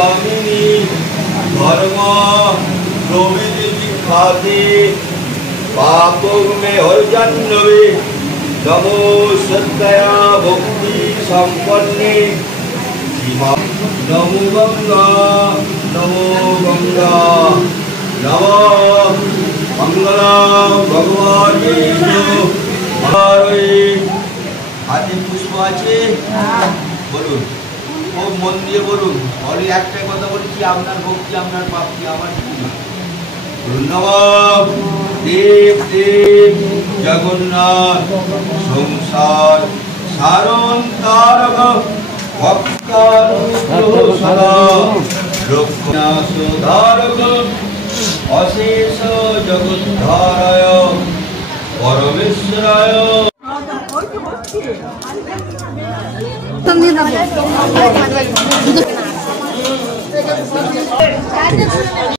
গামিনী ধর্ম প্রভৃতি বিখ্যাতি পাপং মে হরজাহ্নবে নমো শ্রদ্ধয়া ভক্তি সম্পন্নে নমো গঙ্গা নমো মঙ্গলম ভগবান বিষ্ণু হাতে পুষ্প আছে বলুন খুব মন দিয়ে বলুন বলে একটাই কথা বলেছি আপনার ভক্তি আপনার প্রাপ্তি আমার ধন্যবাদ দেব দেব জগন্নাথ সংসার সারণ তারক রক্ষাধারক অশেষ জগদ্ধারয় পরমেশ্বরায়